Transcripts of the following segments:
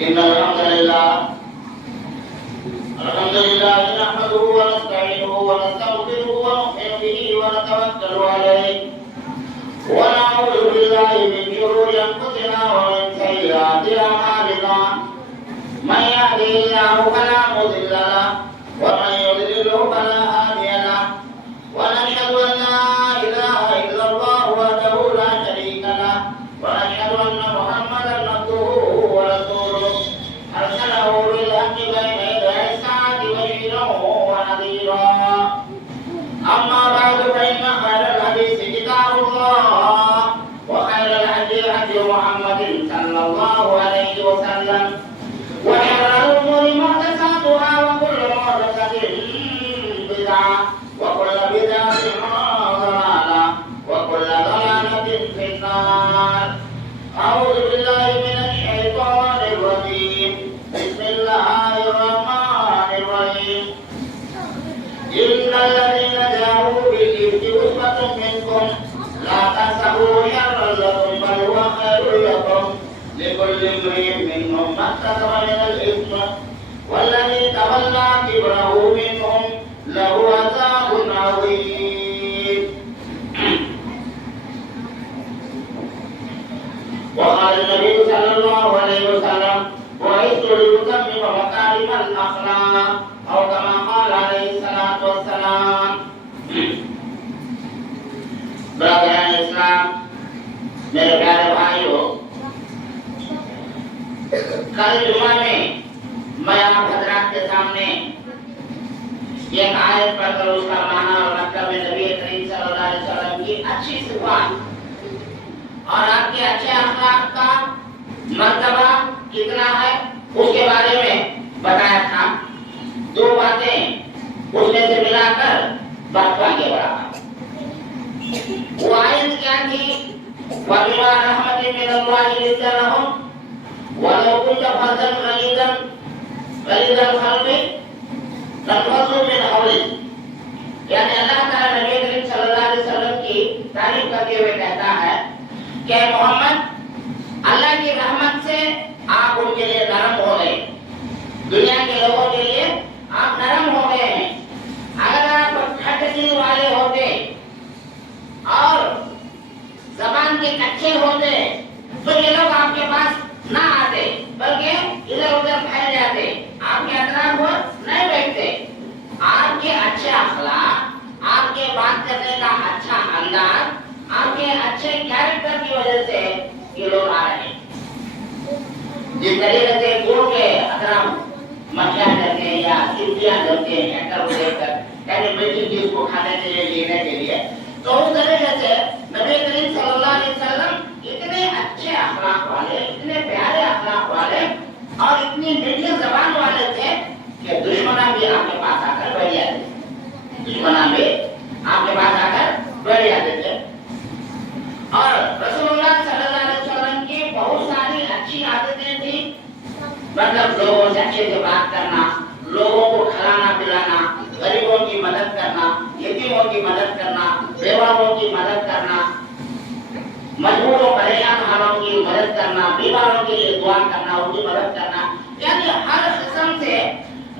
إن الحمد لله نحمده ونستعينه ونستغفره ونؤمن به ونتوكل عليه ونعوذ بالله من شرور أنفسنا ومن سيئات أعمالنا من يهده الله فلا مضل له ومن يضلله فلا هادي له ونشهد أن لا إله إلا الله وحده لا شريك له ونشهد أن محمدا عبده ورسوله أرسله بالحق بين يدي الساعة بشيرا ونذيرا أما بعد فإن خير الحديث كتاب الله وخير الهدي هدي محمد صلى الله عليه وسلم وشر الأمور محدثاتها وكل محدثة بدعة وكل بدعة ضلالة وكل ضلالة في النار. أعوذ بالله من الشيطان الرجيم. بسم الله الرحمن الرحيم. إن الذين جاءوا بالإفك عصبة منكم لا تحسبوه شرا لكم بل هو خير لكم لكل امرئ منهم ما اكتسب من الإثم والذي تولى كبره منهم له عذاب عظيم. وقال النبي صلى الله عليه وسلم بعثت لأتمم مكارم الأخلاق أو كما قال عليه الصلاة والسلام. برادران اسلام، میرے پیارے بھائیوں، کل جمعہ میں میں آپ حضرات کے سامنے ایک آیت پڑھ کر اس کا معنی اور مطلب نبی کریم صلی اللہ علیہ وسلم کی اچھی صفات اور آپ کے اچھے اخلاق کا مرتبہ کتنا ہے اس کے بارے میں بتایا تھا. دو باتیں اس میں سے ملا کر بات آگے بڑھا. وہ آیت کیا تھی؟ وَبِمَا رَحْمَةٍ مِّنَ اللَّهِ لِنتَ لَهُمْ وَلَوْ كُنتَ فَظًّا غَلِيظَ الْقَلْبِ لَانفَضُّوا مِنْ حَوْلِكَ. یعنی اللہ تعالیٰ نبی کریم صلی اللہ علیہ وسلم کی تعریف کرتے ہوئے کہتا ہے کہ محمد اللہ کی رحمت سے آپ ان کے لیے نرم ہو گئے. دنیا کے لوگوں کے لیے آپ نرم ہو گئے ہیں. اگر آپ کھٹ دل والے ہوتے اور زبان کے کچے ہوتے تو یہ لوگ آپ کے پاس نہ آتے بلکہ ادھر ادھر پھیل جاتے, آپ کے اطراف پر نہیں بیٹھتے. آپ کے اچھے اخلاق, آپ کے بات کرنے کا اچھا انداز, آپ کے اچھے کیریکٹر کی وجہ سے یہ لوگ آ رہے ہیں. جس طریقے سے گڑ کے اطراف مکھیاں کرتے ہیں یا چڑیاں کرتے ہیں ادھر ادھر کر یعنی میٹھی چیز کو کھانے کے لیے لینے کے لیے, تو اس طریقے سے نبی کریم صلی اللہ علیہ وسلم اتنے اچھے اخلاق والے, اتنے پیارے اخلاق والے اور اتنی میٹھی زبان والے تھے کہ دشمناں بھی آپ کے پاس آ کر بیٹھ جاتے تھے. دشمناں بھی آپ کے پاس آ کر بیٹھ جاتے تھے. اور رسول اللہ صلی اللہ علیہ وسلم کی بہت ساری اچھی عادتیں تھیں. مطلب لوگوں سے اچھے سے بات کرنا, لوگوں کو کھلانا پلانا, غریبوں کی مدد کرنا, یتیموں کی مدد کرنا, بیواؤں کی مدد کرنا, مجبور و پریشان حالوں کی مدد کرنا, بیماروں کے لیے دعا کرنا, ان کی مدد کرنا. یعنی ہر قسم سے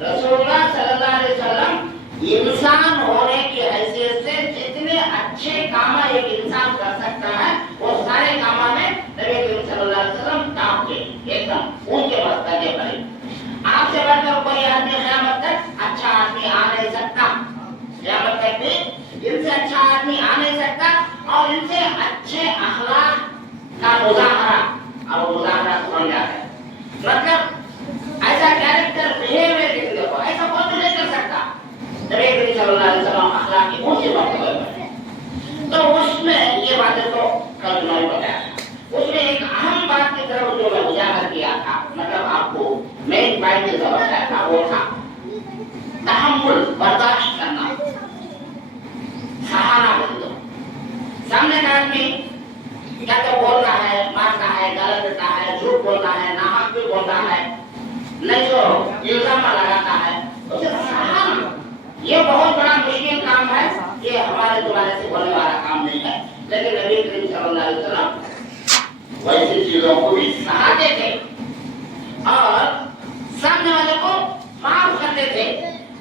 رسول اللہ صلی اللہ علیہ وسلم انسان ہونے کی حیثیت سے جتنے اچھے کام ایک انسان کر سکتا ہے وہ سارے کاموں میں نبی کریم صلی اللہ علیہ وسلم کام کے ایک دم ان کے مرتبے پر. آپ سے بڑھ کر کوئی آدمی قیامت تک اچھا آدمی آ نہیں سکتا. قیامت تک بھی ان سے اچھا آدمی آ نہیں سکتا اور ان سے اچھے اخلاق کا مظاہرہ اور مظاہرہ سن جاتا ہے. مطلب ایسا کیریکٹر بہیویئر کسی کو ایسا کوئی نہیں کر سکتا. نبی کریم صلی اللہ علیہ وسلم اخلاق کی اونچی باتیں ہیں. تو اس میں یہ باتیں تو کل میں بتایا, اس میں ایک اہم بات کی طرف جو میں اجاگر کیا تھا, مطلب آپ کو مین پوائنٹ جو بتایا تھا وہ تھا تحمل, برداشت کرنا, سہارا بندو. سامنے کا آدمی کیا تو بولتا ہے, مارتا ہے, غلط دیتا ہے, جھوٹ بولتا ہے, ناحق بھی بولتا ہے, نہیں تو الزام لگاتا ہے, اسے سہارا. یہ بہت بڑا مشکل کام ہے. یہ ہمارے تمہارے سے ہونے والا کام نہیں ہے. لیکن نبی کریم صلی اللہ علیہ وسلم ویسی چیزوں کو بھی سہاتے تھے. और सामने वाले को माफ करते थे।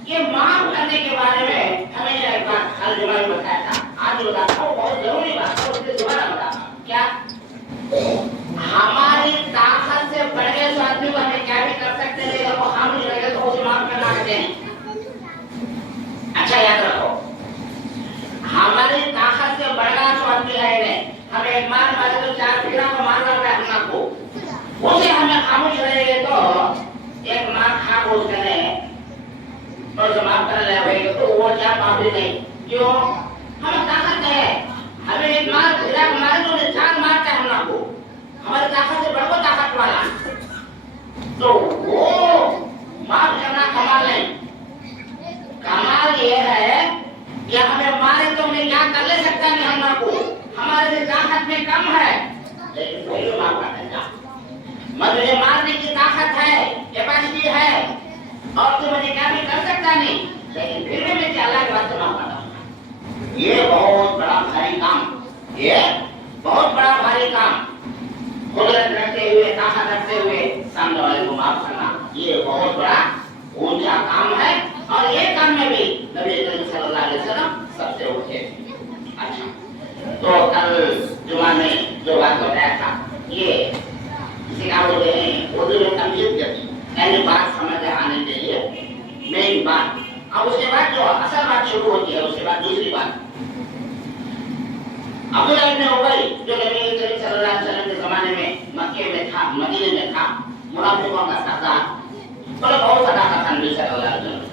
ये माफ करने के बारे में हमेशा एक बात हर जुमा में बताया था, आज बताता हूँ, बहुत जरूरी बात है, उसके दोबारा बताता हूँ। क्या हमारी ताकत से बढ़ गए तो आदमी को हमें क्या भी कर सकते हैं, अगर वो खामोश रहेगा तो उसे माफ करना कहते हैं। अच्छा याद रखो, हमारी ताकत से बढ़ गया तो आदमी है नहीं, हमें एक मार मारे तो चार फिरा को मार रहा है अपना को, उसे हमें खामोश रहेंगे तो एक मार खामोश करें और समाप्त कर ले तो वो क्या माफी नहीं, क्यों? हमें ताकत है, हमें एक मार फिरा को मारे तो चार मारता है हम को, हमारी ताकत से बढ़ो ताकत वाला, तो वो माफ करना कमाल नहीं। कमाल ये है कि हमें मारे तो हमें क्या कर ले सकता नहीं, हम को हमारे लिए ताकत में कम है, लेकिन कोई माफ कर देगा। मुझे मारने की ताकत है, कैपेसिटी है, और तो मुझे क्या भी कर सकता नहीं, लेकिन फिर भी मैं अल्लाह के वास्ते माफ करता हूँ। ये बहुत बड़ा भारी काम, ये बहुत बड़ा भारी काम, कुदरत रखते हुए, ताकत रखते हुए सामने वाले को माफ करना, ये बहुत बड़ा ऊंचा काम है, और ये काम में भी नबी करीम सल्लल्लाहु अलैहि वसल्लम सबसे ऊंचे। अच्छा, तो कल जुमा में जो बात बताया था, ये इसे क्या बोलते हैं, उर्दू में तमहीद करती, यानी बात समझ आने के लिए मेन बात। अब उसके बाद जो असल बात शुरू होती है, उसके बाद दूसरी बात। अब्दुल्लाह इब्न उबई जो नबी करीम सल्लल्लाहु अलैहि वसल्लम के जमाने में मक्के में था, मदीने में था, मुनाफिकों का सरदार, बोले बहुत सदाकत था नबी सल्लल्लाहु अलैहि वसल्म।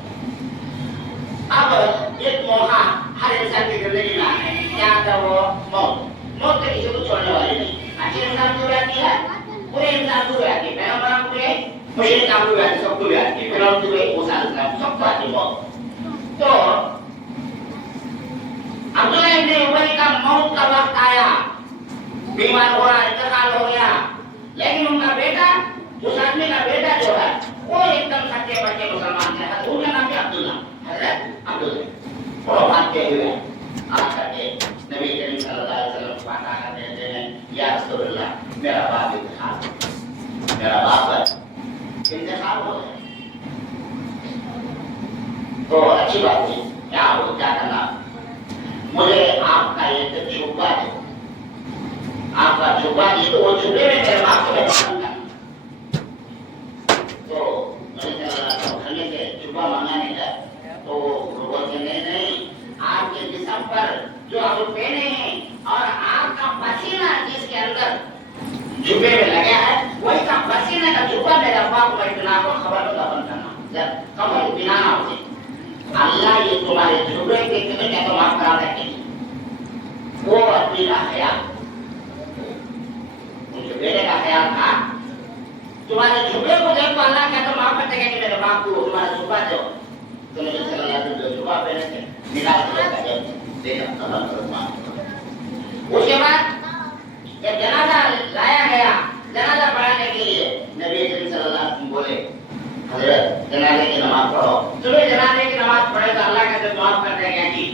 अब एक मौका हर इंसान की जिंदगी में आता है, क्या आता है वो? मौत। मौत तो किसी को छोड़ने वाली नहीं, अच्छे इंसान को भी आती है, पूरे इंसान को भी आती है, पैगंबरों को भी, मुश्रिक को भी आती है, सबको भी आती है, फिरौन को भी, मूसा अलैहिस्सलाम सबको आती है मौत। तो अब्दुल्लाह इब्न उबई का मौत का वक्त आया, बीमार हो रहा, इंतकाल हो गया, लेकिन उनका बेटा, उस आदमी का बेटा जो है, वो एकदम सच्चे बच्चे मुसलमान है, उनका नाम है अब्दुल्ला, हज़रत अब्दुल्ला। वो भागते हुए आकर के नबी करीम सल्लल्लाहु अलैहि वसल्लम को आका कहते हैं, या रसूलल्लाह, मेरा बाप इंतकाल, मेरा बाप इंतकाल हो गया। तो अच्छी बात थी, क्या हो, क्या करना, मुझे आपका एक जुब्बा दे, आपका जुब्बा दे, तो वो जुब्बे में मेरे बाप को मैं पसंद करना। तो मैंने से जुब्बा मंगाने का, तो वो बोलते नहीं, आपके जिस्म पर जो आप पहने हैं और आपका पसीना जिसके अंदर जुब्बे में लगा है, वही का पसीने का जुब्बा मेरे बाप को इतना को खबर होगा बन करना, जब खबर बिना ना होती, अल्लाह ये तुम्हारे जुब्बे के कितने क्या तो माफ करा देंगे। वो अपनी का ख्याल, उनके बेटे का ख्याल था, तुम्हारे जुब्बे को देखो, अल्लाह क्या तो माफ कर देगा कि मेरे बाप को तुम्हारा जुब्बा दो, तो नबी सल्लल्लाहु अलैहि वसल्लम जो जुब्बा पहने थे निकाल के देखा तमाम। उसके बाद जब जनाजा लाया गया, जनाजा पढ़ाने के लिए नबी करीम सल्लल्लाहु अलैहि वसल्लम बोले, हज़रत जनाजे की नमाज पढ़ो, तुम्हें जनाजे की नमाज पढ़े तो अल्लाह का तो माफ कर देगा जी।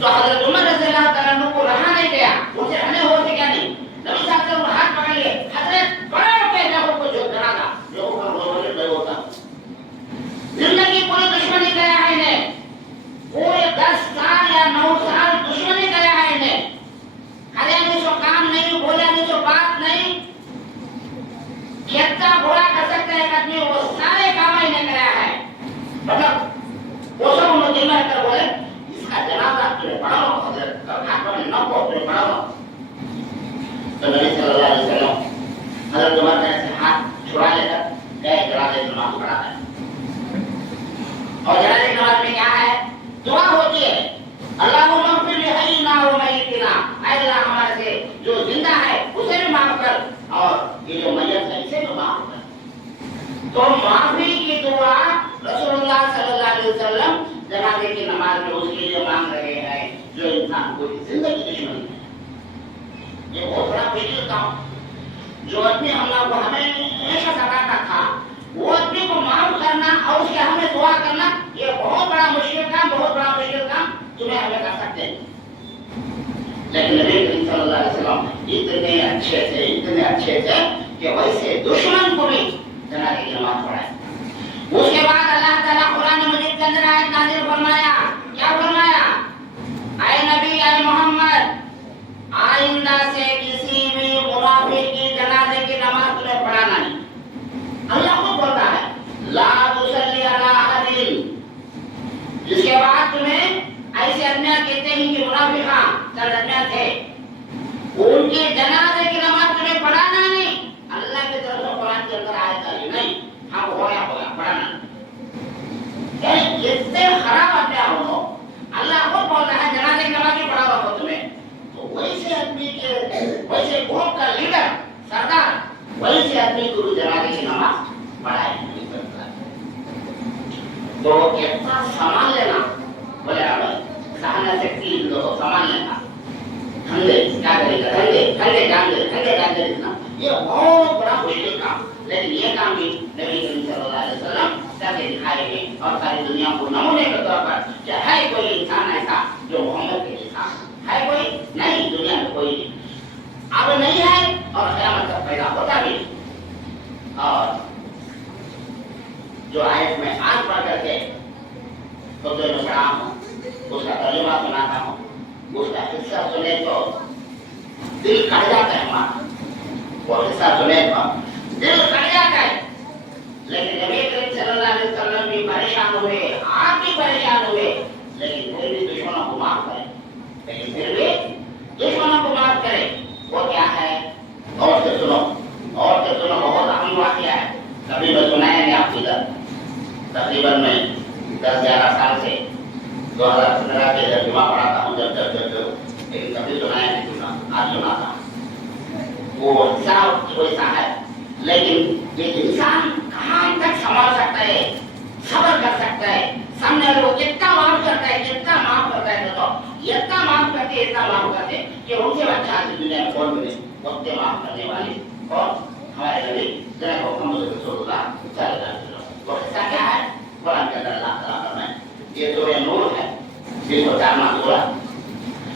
तो हज़रत उमर रज़ियल्लाहु तआला अन्हु को रहा नहीं गया, उनसे रहने हो सके नहीं, नबी साहब ने हाथ पकड़ लिए, हज़रत पढ़ो के देखो कुछ जनाजा, जो बोले नहीं होता, जिंदगी पूरी दुश्मनी कराया है इन्हें, पूरे 10 साल या 9 साल दुश्मनी कराया है इन्हें, हरियाणा सो काम नहीं, बोला सो बात नहीं, कितना बुरा कर सकते हैं आदमी, वो सारे काम इन्हें कराया है, मतलब वो सब उन्होंने जिम्मेदार कर बोले इसका जनाजा तुम्हें पढ़ाओ, हज़रत हाथ में न को तुम्हें पढ़ाओ। तो नबी सल्लल्लाहु अलैहि वसल्लम हज़रत उमर ने ऐसे हाथ छुड़ा लेकर गए, जनाजे की नमाज पढ़ा है। और जनाजे की नमाज में क्या है, दुआ होती है, अल्लाहुम्मा इग़फिर लिहय्यिना व मय्यितिना, अल्लाह हमारे से जो जिंदा है उसे भी माफ कर, और ये जो मय्यत है इसे भी माफ कर। तो माफी की दुआ रसूलुल्लाह सल्लल्लाहु अलैहि वसल्लम जनाजे की नमाज में उसके लिए मांग रहे हैं, जो इंसान को जिंदगी दुश्मनी है। ये बहुत बड़ा मुश्किल काम, जो आदमी हम लोग हमें हमेशा सताता था, वो आदमी को माफ करना और उसके हमें दुआ करना, ये बहुत बड़ा मुश्किल काम, बहुत बड़ा मुश्किल काम तुम्हें हमें कर सकते हैं। लेकिन नबी करीम सल्लल्लाहु अलैहि वसल्लम इतने अच्छे थे कि वैसे दुश्मन को भी उनके जनाजे की नमाज तुम्हें पढ़ाना नहीं, अल्लाह की तरफ से कुरान के अंदर आयत आई नहीं, हाँ होया पढ़ाना। इतने खराब अड्डा हो, अल्लाह खुद बोल रहा है जनाजे की नमाज नहीं पढ़ाओ को तुम्हें। तो वैसे आदमी के, वैसे कौम का लीडर सरदार वैसे आदमी को जनाजे की नमाज पढ़ाए नहीं करता। तो कितना सामान लेना बोले हमें सहना शक्ति लोग सामान लेना ठंडे क्या करेगा, ठंडे जान इतना ये बहुत बड़ा मुश्किल काम। लेकिन ये काम भी नबी करीम सल्लल्लाहु अलैहि वसल्लम करके दिखाए हैं और सारी दुनिया को नमूने के तौर पर कि है कोई इंसान ऐसा जो मोहम्मद के जैसा है, कोई नहीं दुनिया में कोई नहीं, अब नहीं है और क़यामत तक पैदा होता भी। और जो आयत में आज पढ़ करके तो जो मैं पढ़ा हूँ उसका तर्जुमा सुनाता हूँ, उसका हिस्सा सुने तो दिल कट जाता है हमारा, वो हिस्सा सुने तो दिल कट जाता है। लेकिन नबी करीम सल्लल्लाहु अलैहि वसल्लम भी परेशान हुए, आप भी परेशान हुए, लेकिन फिर भी दुश्मनों को माफ करे, लेकिन फिर भी दुश्मनों को माफ करे। वो क्या है और से सुनो, बहुत अहम वाक़या है। कभी मैं सुनाया नहीं आपको इधर, तकरीबन मैं 10-11 साल से 2015 के जब जुमा पढ़ाता हूँ जब लेकिन कभी सुनाया नहीं, सुना आज सुनाता हूँ। वो इंसान कोई सा है, लेकिन एक इंसान कहाँ तक संभाल सकता है, सब्र कर सकता है, सामने वाले को कितना माफ करता है, इतना माफ करते कि उनसे अच्छा आज दुनिया में कौन मिले, वक्त माफ करने वाले और हमारे नबी जनाब मोहम्मद रसूलुल्लाह सल्लल्लाहु अलैहि वसल्लम। वो किस्सा क्या है कुरान के अंदर अल्लाह ताला फरमाए, ये सूरह नूर है 104वां सूरा,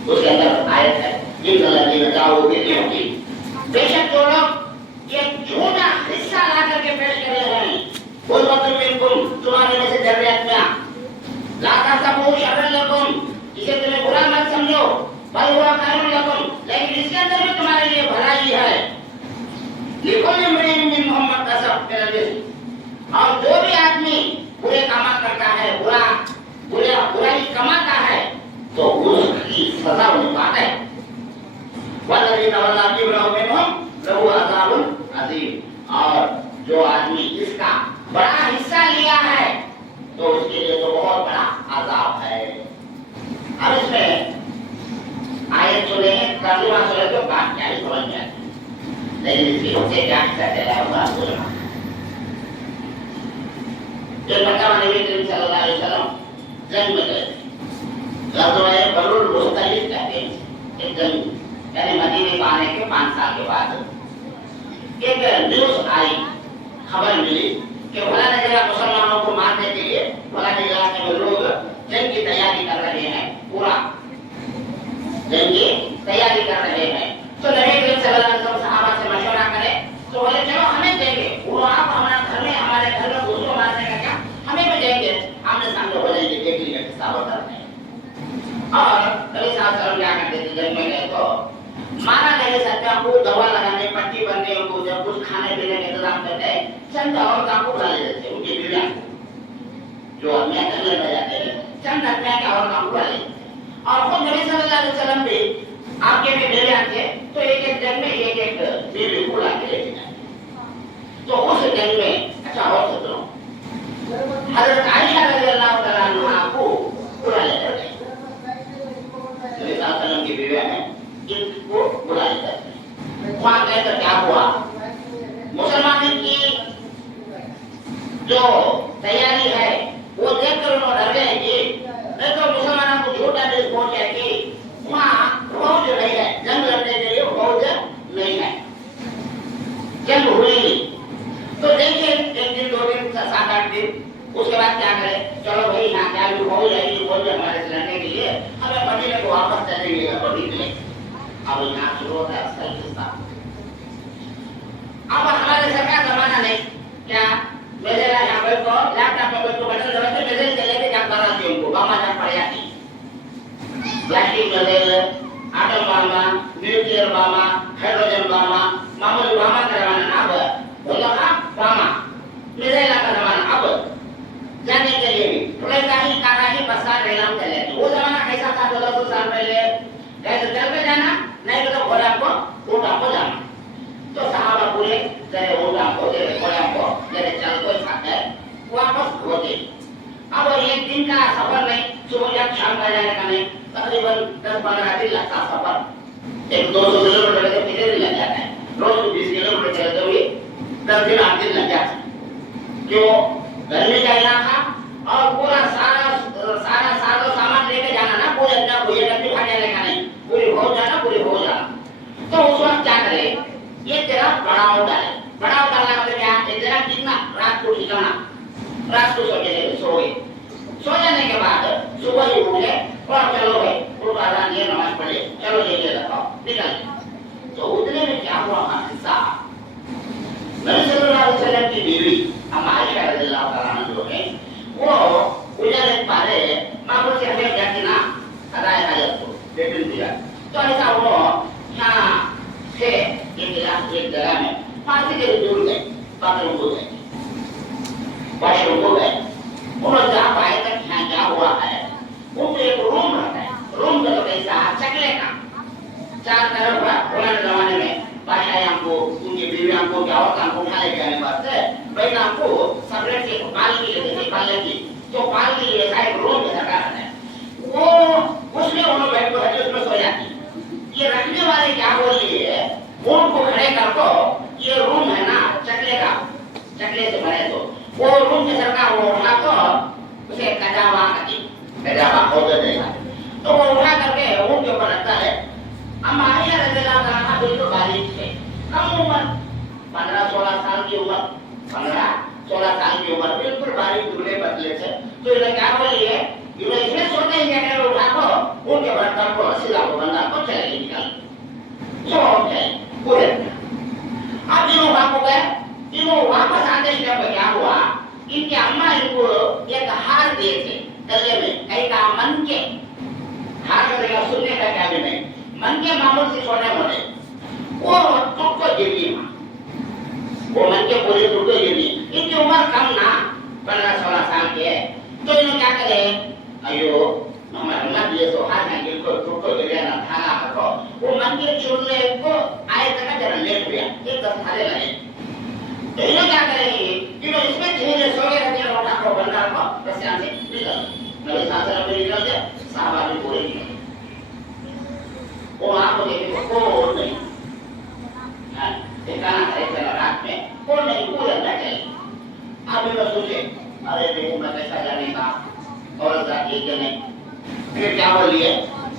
उसके अंदर आयत है इन्नल्लज़ीना जाऊ बिल-यक़ीन, बेशक जो लोग ये झूठा हिस्सा ला करके पेश कर रहे हैं, कोई मतलब बिल्कुल तुम्हारे में से जरूरत में ला तहसबू शर्रन लकुम, इसे तुम्हें बुरा मत समझो, बल हुवा खैरुन लकुम, लेकिन इसके अंदर भी तुम्हारे लिए भलाई है। लिकुल्लि इम्रिइन मिनहुम मक्तसब मिनल इस्म, और जो भी आदमी बुरे काम करता है, बुराई कमाता है तो उसकी सजा उन्हें पाता है। वल्लज़ीना तवल्लौ किब्रहु मिनहुम लहु अज़ाबुन अज़ीम, और जो आदमी इसका बड़ा हिस्सा लिया है तो उसके लिए तो बहुत बड़ा अज़ाब है। अब इसमें आयत सुने, तर्जुमा सुने तो बात क्या ही समझ में आती, लेकिन इसके से क्या हिस्सा चला होगा सुनना। जो मक्का में नबी करीम सल्लल्लाहु अलैहि वसल्लम जंग में गए, ग़ज़वा बनुल मुस्तलिक कहते हैं, एक जंग यानी मदीने को आने के 5 साल के बाद एक न्यूज़ आई, खबर मिली कि फलाने जगह मुसलमानों को मारने के लिए फलाने इलाके में लोग जंग की तैयारी कर रहे हैं, पूरा जंग की तैयारी कर रहे हैं। तो नबी करीम सल्लल्लाहु अलैहि वसल्लम सहाबा से मशवरा करे तो बोले चलो हमें देंगे, वो आप हमारे घर में उसको मारने का क्या, हमें भी देंगे, आमने सामने हो जाएंगे, देख लीजिए किस्सा होता है। और नबी सल्लल्लाहु अलैहि वसल्लम क्या करते थे, जंग में गए तो मारा नहीं सकता, आपको दवा लगाने, पट्टी बनने, उनको जब कुछ खाने पीने का इंतजाम करते हैं, चंद औरतों को बुला लेते थे, उनकी बीवियां जो आदमियां करने लग जाते हैं, चंद आदमियां की औरतों को बुला लेते। और खुद नबी सल्लल्लाहु अलैहि वसल्लम भी आपके भी बीवियां थे तो एक जंग में एक बीवी को बुला के लेते जाते। तो उस जंग में अच्छा हो सकता हज़रत आयशा रज़ियल्लाहु तआला अन्हा को बुला लेते थे, नबी सल्लल्लाहु अलैहि वसल्लम की बीवियां हैं जिनको बुला लेते थे। वहां गए तो क्या हुआ, मुसलमानों की जो तैयारी है वो देखकर उन्होंने डर गए कि नहीं तो मुसलमानों को झूठा न्यूज़ पहुंचा कि वहां फौज नहीं है, जंग लड़ने के लिए फौज नहीं है, जंग हुई नहीं। तो देखिए 1 दिन 2 दिन 7-8 दिन, उसके बाद क्या करें, चलो भाई यहाँ क्या भी फौज रहेगी, फौज हमारे से लड़ने के लिए हमें मदीने को वापस चलेंगे तो निकले। अब यहाँ शुरू होता है असल किस्सा। अब हमारे सरकार जमाना नहीं, क्या मेरे यहाँ पे को लैपटॉप में कोई बटन दबाते मेरे से लेके जा कराती उनको बाबा जा पड़ जाती, प्लास्टिक मेल, atom bomb, nuclear bomb, hydrogen bomb, मामूली बम का जमाना अब बोला आप बम मेरे इलाका जमाना। अब जाने के लिए भी पुलिस काराही बसा रेलाम चले, वो जमाना कैसा था 200 साल पहले, कैसे चल के जाना नहीं तो घोड़ा को 10-15 दिन लगता सफर। एक 200 किलोमीटर के कितने दिन लग जाता है, रोज 20 किलोमीटर चलते हुए 10 दिन 8 दिन लग जाते हैं। क्यों? गर्मी का इलाका और पूरा सारा सामान लेके जाना ना, पूरे अंदर कोई डब्बी भागे लेगा नहीं, पूरी हो जाना, पूरी हो जाना। तो उस वक्त क्या करे, ये तेरा बढ़ाव डाले, बढ़ाव डालना मतलब क्या है, तेरा कितना रात को ठिकाना, रात को सो गए, सो गए, सो जाने के बाद सुबह ही उठे और चलो भाई उठ आराम ये नमाज पढ़े, चलो ये लगाओ निकल। तो उतने में क्या हुआ हादसा, नबी सल्लल्लाहु अलैहि वसल्लम की बीवी अम्मा आयशा रज़ियल्लाहु ताला अन्हा जो है वो उजाले पारे मामूल से हमें जाती ना अदाए हाजत को बेटिन दिया। तो ऐसा वो यहाँ से एक जगह में फांसी के दूर गए, बाथरूम को गए, वॉशरूम को गए। उन्होंने जहाँ पाए तक यहाँ क्या हुआ है, उनको एक रूम रहता है, रूम का तो कैसा चकले का चार तरफ पुराने जमाने में बादशाह हमको उनकी बीवी हमको क्या होता हमको उठा लेके आने वास्ते भाई हमको सेपरेट से पाल की लेते थे, पालने की तो पाल के लिए साइड रूम में रखा रहता है, वो उसमें उन्होंने बैठ कर उसमें सो जाती। ये रखने वाले क्या बोल लिए उनको खड़े कर को ये रूम है ना चकले का, चकले से बने तो वो रूम के सरकार वो उठा को उसे कजावा हो जाएगा। तो वो उठा करके रूम के ऊपर रखता है। अम्मा आयशा रज़ियल्लाहु ताला अन्हा बिल्कुल बालिग थे, कम उम्र 15-16 साल की उम्र, 15-16 साल की उम्र, बिल्कुल बालिग दुबले पतले थे। तो इन्हें क्या बोलिए, इन्हें इसमें सोते ही क्या उठा को उनके बर्तन को सीधा को बंदा को चले निकाल सो गए पूरे। अब तीनों वापस गए, तीनों वापस आते समय क्या हुआ, इनके अम्मा इनको एक हार दिए थे गले में, कहीं का मन के हार करेगा सुनने का क्या भी नहीं, मन के मामूल से छोटे मोटे वो टूट को गिरी, वो मन के पूरे टूट को गिरी। इनकी उम्र कम ना 15-16 साल के है। तो इन्होंने क्या करे, अयो हमारे मन ये तो हार में गिर को टूट को गिरे ना थाना को वो मन के चुनने को आए तक जरा लेट गया, एक 10 थाले लगे। तो इन्होंने क्या करेंगे, इन्होंने इसमें धीरे सोए रहते हैं, उठा को बंदा को रस्सियां से निकल, नबी साहब से निकल गए, साहबा भी पूरे निकल। वो आपको देखे तो कौन नहीं, ठिकाना है चला रात में कौन नहीं पूरे न चले। आप भी सोचे अरे देखो मैं कैसा जाने का और जाके जने फिर क्या बोलिए,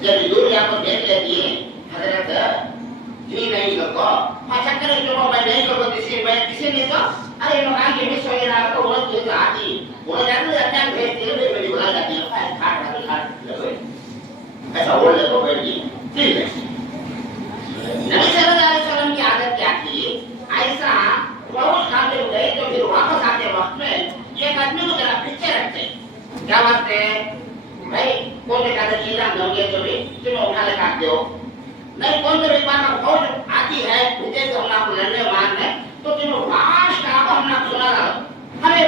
जब दूर जाकर देख लेती है हजरत जी नहीं को अच्छा करे जो मैं नहीं करो किसी ने तो अरे लोग के भी सोए रहा तो वो तो आती वो जाते जाते भेज दिए मेरी बुला जाती है खाट ऐसा बोल ले तो बैठ गई। ठीक है, नबी सल्लल्लाहु अलैहि वसल्लम की आदत क्या थी, ऐसा बहुत खाते गए तो फिर वापस आते वक्त में एक आदमी को जरा पीछे रखते, क्या बात है भाई कौन देखा था चीज़ हम लोग ये तो भी तुम उठा ले काट दो नहीं, कौन तो एक बार फौज आती है पीछे से हम आपको लड़ने मारने तो तुम वाश का आप हमने सुना रहा हमें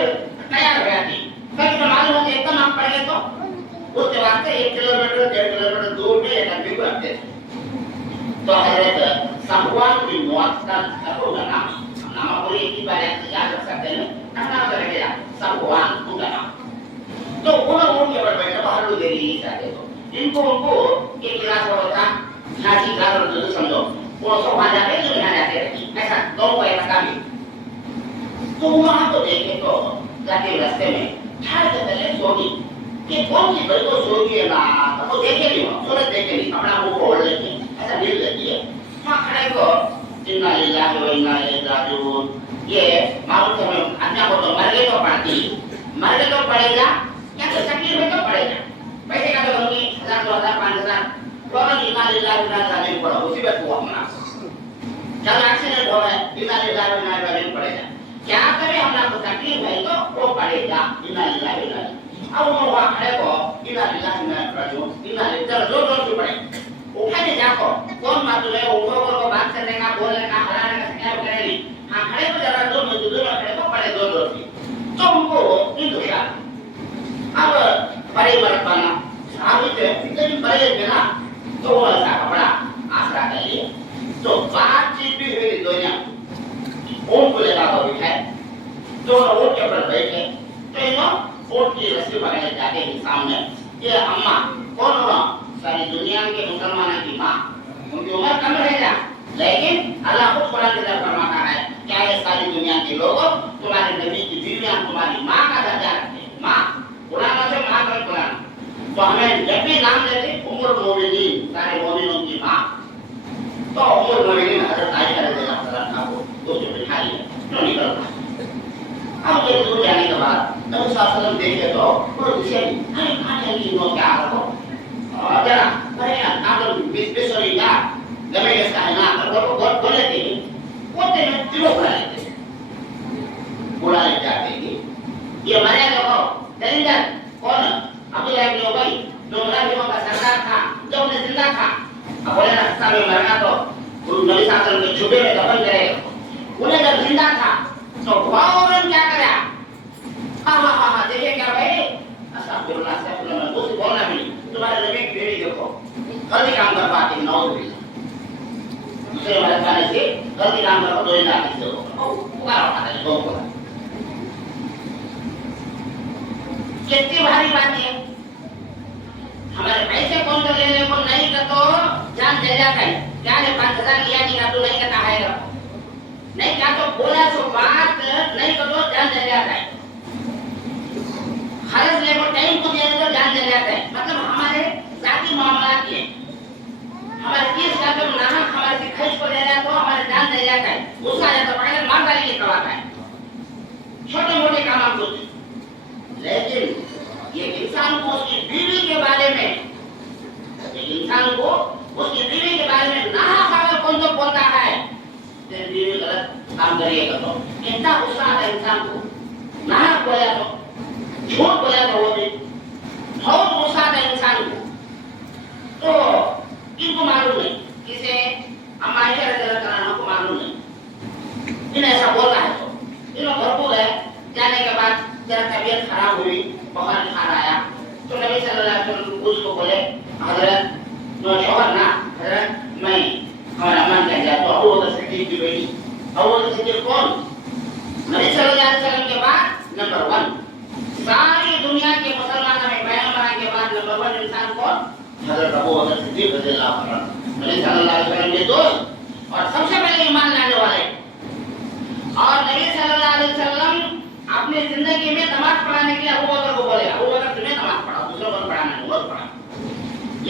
तैयार हो जाती, कभी तो मालूम होती एकदम आप पड़ गए तो उसके बाद 1 किलोमीटर 1.5 किलोमीटर दूर में एक आदमी को रखते थे। तो हजरत सफवान बिन मुअत्तल का नाम पूरी एक ही बार याद रख सकते हैं, नाम से रखेगा सफवान उनका नाम। तो उनके ऊपर बैठे बाहर लोग देरी नहीं चाहते, तो उनको एक गिलास होता झांसी का दूध समझो वो सोफा जाते जो यहाँ जाते रहती ऐसा दोनों का ऐसा भी। तो वहाँ तो देखे तो जाके रास्ते में ठाड़ के पहले सोगी कि कौन सी बड़ी को सोगी है ना, तो देखे नहीं हो सूरज देखे नहीं अपना मुंह खोल लेते ऐसा नील लेती है। वहाँ खड़े को इन्ना लिल्लाहि व इन्ना इलैहि राजिऊन, ये मालूम है अन्ना को तो मर गए तो पड़ती, मर गए तो पड़ेगा या तो तकलीफ है तो पड़ेगा, पैसे का तो होंगी 1000 2000 5000 दोनों इन्ना लिल्लाहि व इन्ना इलैहि राजिऊन पड़ा मुसीबत हुआ अपना, जब एक्सीडेंट हो गए इन्ना लिल्लाहि व इन्ना इलैहि राजिऊन पड़ेगा, क्या करे हमला को तकलीफ है तो वो पड़ेगा इन्ना लिल्लाहि व इन्ना इलैहि। अब वो वहाँ खड़े को इन्ना लिल्लाहि व इन्ना इलैहि राजिऊन इन्ना लिल्लाहि जोर जोर से पड़े उठाने जाको कौन मालूम है ऊपर को बात करने का बोलने का हलाने का क्या करेगी। हाँ खड़े को जरा जोर में दूर खड़े को पड़े जोर जोर से तो उनको नींद उठा। अब बड़े मरतबाना साहब से इतनी बड़े बिना तो वो ऐसा कपड़ा आसरा कर लिए तो बातचीत भी हुई दुनिया ऊँट को लेकर तो बिठाए दोनों ऊँट के ऊपर बैठे तो ऊँट की रस्सी पकड़े जाके सामने ये अम्मा कौन हुआ सारी दुनिया के मुसलमानों की माँ, उनकी उम्र कम रह जा, लेकिन अल्लाह खुद कुरान के अंदर फरमाता है क्या ये सारी दुनिया के लोगों तुम्हारे नबी की बीवियां तुम्हारी माँ का दर्जा रखते हैं। माँ कुरान से माँ का कुरान, तो हमें जब भी नाम लेते उम्र मोमिनीन, सारे मोमिनों की माँ, तो उम्र मोमिनीन हजरत आयशा रज़ियल्लाहु अन्हा को दोस्तों बिठा लिया, क्यों निकलता। अब ये दूर जाने के बाद नबी सल्लल्लाहु अलैहि वसल्लम देखे तो वो दिशा अरे कहाँ चली वो क्या रखो जरा अरे आप लोग बिस्सोरी क्या गमे के साथ ना वो बोले थे वो तेरे दिलों पर आए थे बुला ले जाते थे ये मरे देखो दरिंदर कौन अब्दुल्लाह इब्न उबई जो मुनाफिकों का सरदार था जब उन्हें जिंदा था अब बोले रास्ता में मरना तो नबी सल्लल्लाहु अलैहि वसल्लम के छुपे में दफन करेगा। उन्हें जब जिंदा था तो फौरन क्या करा हाँ देखिए क्या भाई अस्तगफिरुल्लाह अस्तगफिरुल्लाह कुछ बोलना भी नहीं, तुम्हारे नबी की बेटी देखो गलती काम कर पाती नौज दूसरे वाले खाने से गलती काम करो दो लाख से हो पुकारो आता है दो को कितनी भारी बात है। हमारे पैसे कौन सा लेने को नहीं का तो जान चल जाता है क्या ने 5000 लिया नहीं ना तो नहीं कहता है नहीं क्या तो बोला सो बात नहीं कर तो जान चल जाता है। खर्च ले को टाइम को देने तो जान चल जाता है। मतलब हमारे जाती मामलात ये हमारे किस का तो ना हमारे से खर्च को देना तो हमारे जान चल जाता है। गुस्सा आ जाता है पहले मार डाली के करवाता है छोटे मोटे काम हम करते। लेकिन ये इंसान को उसकी बीवी के बारे में इंसान को उसकी बीवी के बारे में ना अगर कौन तो बोलता है तेरी बीवी गलत काम करिएगा तो कितना गुस्सा आता है इंसान को। ना बोला तो झूठ बोला तो वो भी बहुत गुस्सा आता है इंसान को। तो इनको मालूम नहीं किसे अम्मा आयशा रज़ियल्लाहु अन्हा को मालूम नहीं इन्हें ऐसा बोला है तो इन्होंने भरपूर है। जाने के बाद जरा तबीयत खराब हुई बुखार बुखार आया तो नबी सल्लल्लाहु अलैहि वसल्लम उसको बोले हजरत नो शौहर ना हजरत मैं हमारा मन कह गया तो अबू बकर सिद्दीक की बेटी अबू बकर सिद्दीक कौन नबी सल्लल्लाहु अलैहि वसल्लम के बाद नंबर 1 सारी दुनिया के मुसलमानों में पैगंबर के बाद नंबर 1 इंसान कौन हजरत अबू बकर सिद्दीक रज़ियल्लाहु अन्हु नबी सल्लल्लाहु अलैहि वसल्लम के दोस्त और सबसे पहले ईमान लाने वाले। और नबी सल्लल्लाहु अलैहि वसल्लम अपनी जिंदगी में नमाज पढ़ाने के लिए अबू बकर को बोले अबू बकर तुम्हें नमाज पढ़ाओ दूसरों को पढ़ाना नहीं बहुत पढ़ा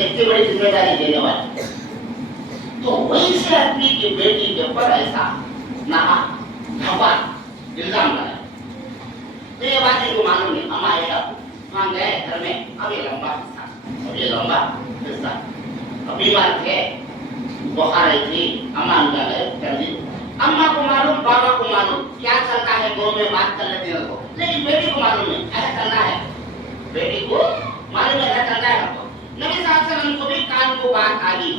इतनी बड़ी जिम्मेदारी देने वाले। तो वैसे आदमी की बेटी के ऊपर ऐसा ना धब्बा इल्जाम लगाया तो ये बात इनको मालूम नहीं। हम आएगा वहां गए घर में अब ये लंबा हिस्सा अब बीमार थे बुखार आई थी अम्मा उनका गए कर दी। अम्मा को मालूम बाबा को मालूम क्या चलता है गाँव में बात कर लेते हैं लेकिन बेटी को मालूम नहीं ऐसा चलना है बेटी को मालूम है ऐसा चलता है। नबी सल्लल्लाहु अलैहि वसल्लम को भी कान को बात आ गई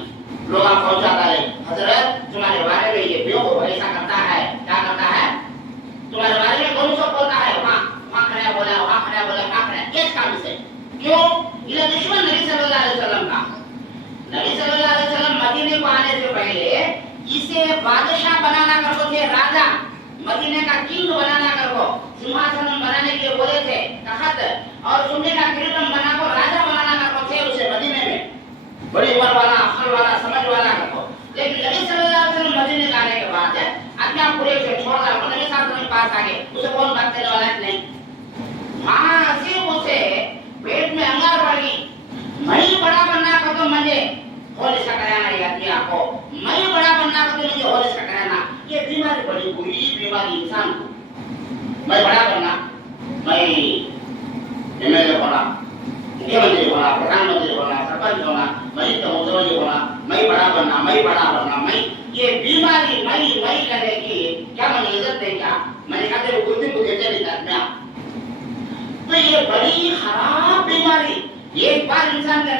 लोग पहुंचाता है हजरत तुम्हारे बारे में ये बेवकूफ ऐसा करता है क्या करता है तुम्हारे बारे में कौन सा बोलता है वहाँ खड़ा बोला वहाँ खड़ा किस काम से क्यों ये दुश्मन नबी सल्लल्लाहु अलैहि वसल्लम का। नबी सल्लल्लाहु अलैहि वसल्लम मदीने को आने से पहले इसे बादशाह बनाना कर थे राजा मदीने का किंग बनाना कर सिंहासन बनाने के लिए बोले थे तख्त और सोने का किरीटम बनाकर राजा बनाना कर थे उसे मदीने में बड़ी उम्र वाला अक्ल वाला समझ वाला कर। लेकिन नबी सल्लल्लाहु अलैहि वसल्लम मदीने का आने के बाद आज्ञा पूरे से छोड़ दिया नबी साहब के पास आ गए उसे कौन बात करने वाला नहीं। वहां से उसे पेट में अंगार पड़ गई मैं बड़ा बनना कर तो मुझे होली सा कराना या दिया को मैं बड़ा बनना कर तो मुझे होली सा कराना ये बीमारी बड़ी बुरी बीमारी इंसान को मैं बड़ा बनना मैं एमएलए होना मुख्यमंत्री होना प्रधानमंत्री होना सरपंच होना मैं तो मुख्यमंत्री होना मैं बड़ा बनना मैं ये बीमारी मैं करने की क्या मैं इज्जत नहीं क्या मैंने कहा तेरे बुद्धि को देते नहीं था तो ये बड़ी खराब बीमारी एक बार इंसान